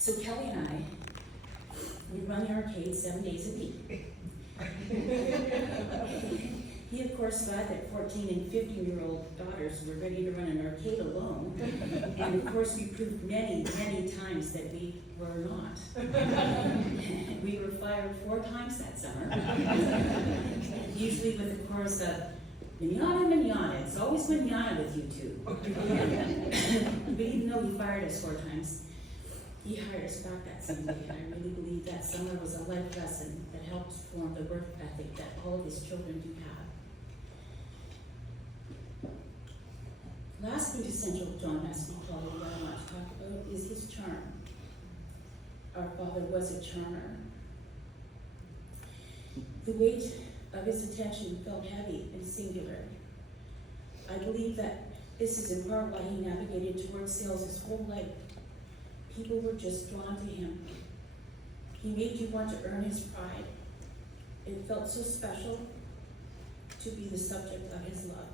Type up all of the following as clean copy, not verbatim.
So Kelly and I, we run the arcade 7 days a week. He, of course, thought that 14 and 15-year-old daughters were ready to run an arcade alone. And of course, we proved many, many times that we were not. We were fired 4 times that summer. Usually with the chorus of, "Manana, manana, it's always manana with you two." But even though he fired us 4 times, he hired us back that same day, and I really believe that summer was a life lesson that helped form the work ethic that all of his children do have. Last quintessential John Massey quality that I want to talk about is his charm. Our father was a charmer. The weight of his attention felt heavy and singular. I believe that this is in part why he navigated towards sales his whole life. People were just drawn to him. He made you want to earn his pride. It felt so special to be the subject of his love.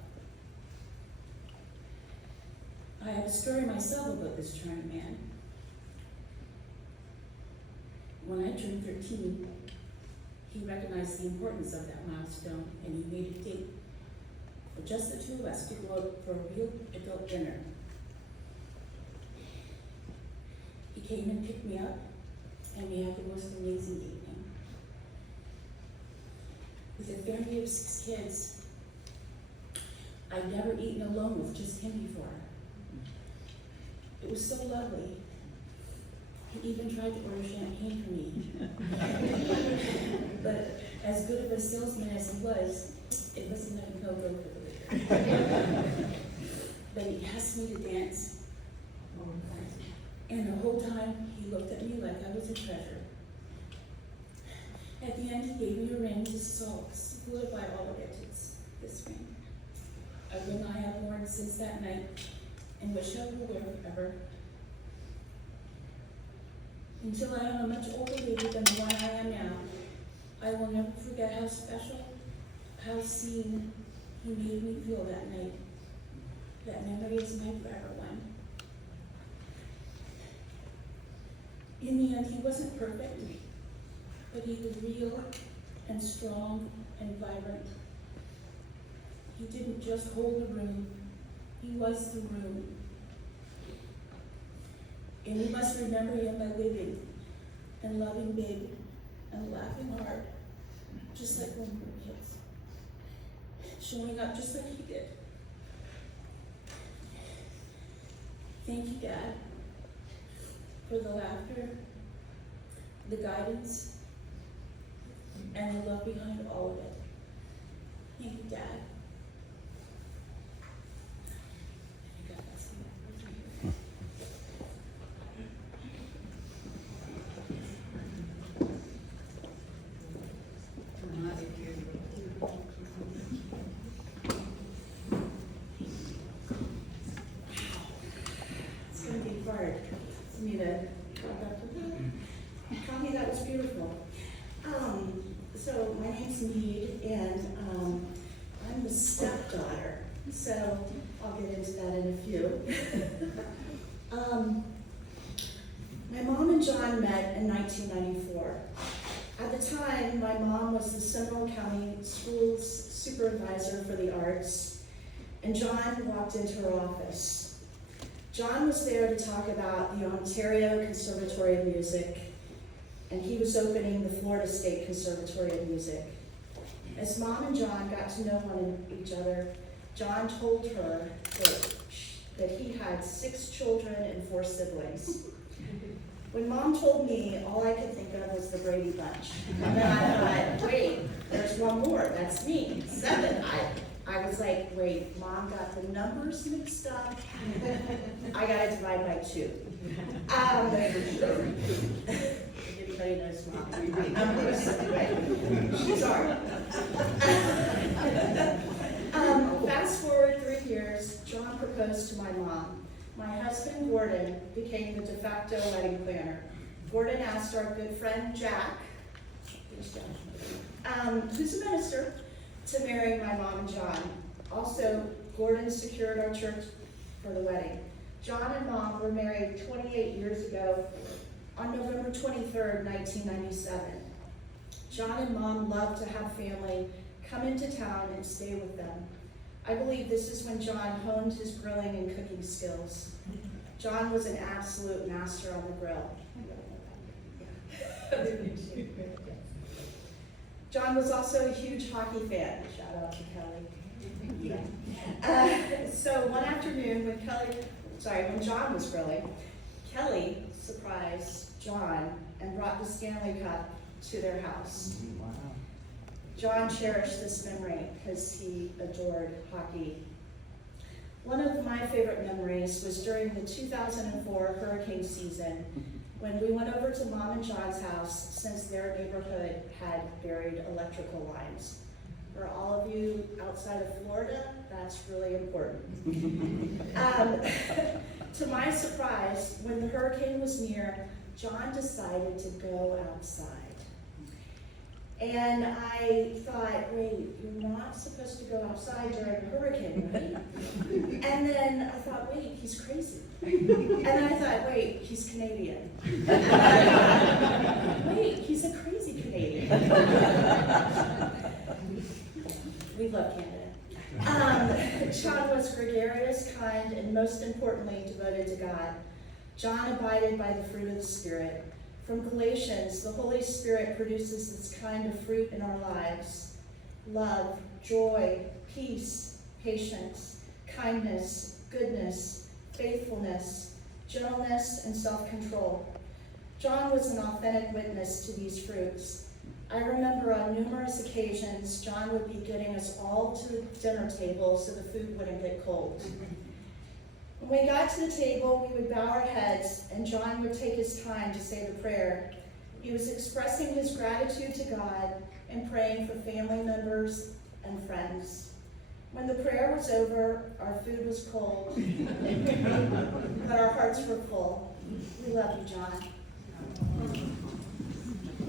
I have a story myself about this charming man. When I turned 13, he recognized the importance of that milestone, and he made a date for just the 2 of us to go out for a real adult dinner. He came and picked me up, and we had the most amazing evening. With a family of 6 kids, I'd never eaten alone with just him before. It was so lovely. He even tried to order champagne for me. But as good of a salesman as he was, it wasn't a no-go for the liquor. But he asked me to dance. And the whole time, he looked at me like I was a treasure. At the end, he gave me a ring to solidify all of it. It's this ring. A ring I have worn since that night and wish I will wear forever. Until I am a much older lady than the one I am now, I will never forget how special, how seen he made me feel that night. That memory is my forever one. In the end, he wasn't perfect, but he was real and strong and vibrant. He didn't just hold the room, he was the room. And we must remember him by living and loving big and laughing hard, just like when we were kids. Showing up just like he did. Thank you, Dad, for the laughter, the guidance, and the love behind all of it. Thank you, Dad. Connie, that was beautiful. So my name's Mead, and I'm the stepdaughter. So I'll get into that in a few. My mom and John met in 1994. At the time, my mom was the Seminole County Schools Supervisor for the Arts, and John walked into her office. John was there to talk about the Ontario Conservatory of Music, and he was opening the Florida State Conservatory of Music. As Mom and John got to know each other, John told her that he had 6 children and 4 siblings. When Mom told me, all I could think of was the Brady Bunch. And then I thought, wait, there's one more, that's me, 7. I was like, wait, Mom got the numbers mixed up. I got to divide by 2. Anybody knows Mom? Numbers, anyway. She's hard. Fast forward 3 years, John proposed to my mom. My husband, Gordon, became the de facto wedding planner. Gordon asked our good friend, Jack, who's a minister, to marry my mom and John. Also, Gordon secured our church for the wedding. John and Mom were married 28 years ago, on November 23rd, 1997. John and Mom loved to have family come into town and stay with them. I believe this is when John honed his grilling and cooking skills. John was an absolute master on the grill. John was also a huge hockey fan. Shout out to Kelly. So one afternoon when John was grilling, Kelly surprised John and brought the Stanley Cup to their house. Wow. John cherished this memory because he adored hockey. One of my favorite memories was during the 2004 hurricane season when we went over to Mom and John's house since their neighborhood had buried electrical lines. For all of you outside of Florida, that's really important. To my surprise, when the hurricane was near, John decided to go outside. And I thought, wait, you're not supposed to go outside during a hurricane, right? And then I thought, wait, he's crazy. And then I thought, wait, he's Canadian. Wait, he's a crazy Canadian. We love Canada. John was gregarious, kind, and most importantly, devoted to God. John abided by the fruit of the Spirit. From Galatians, the Holy Spirit produces this kind of fruit in our lives: love, joy, peace, patience, kindness, goodness, faithfulness, gentleness, and self-control. John was an authentic witness to these fruits. I remember on numerous occasions, John would be getting us all to the dinner table so the food wouldn't get cold. When we got to the table, we would bow our heads, and John would take his time to say the prayer. He was expressing his gratitude to God and praying for family members and friends. When the prayer was over, our food was cold, but our hearts were full. We love you, John.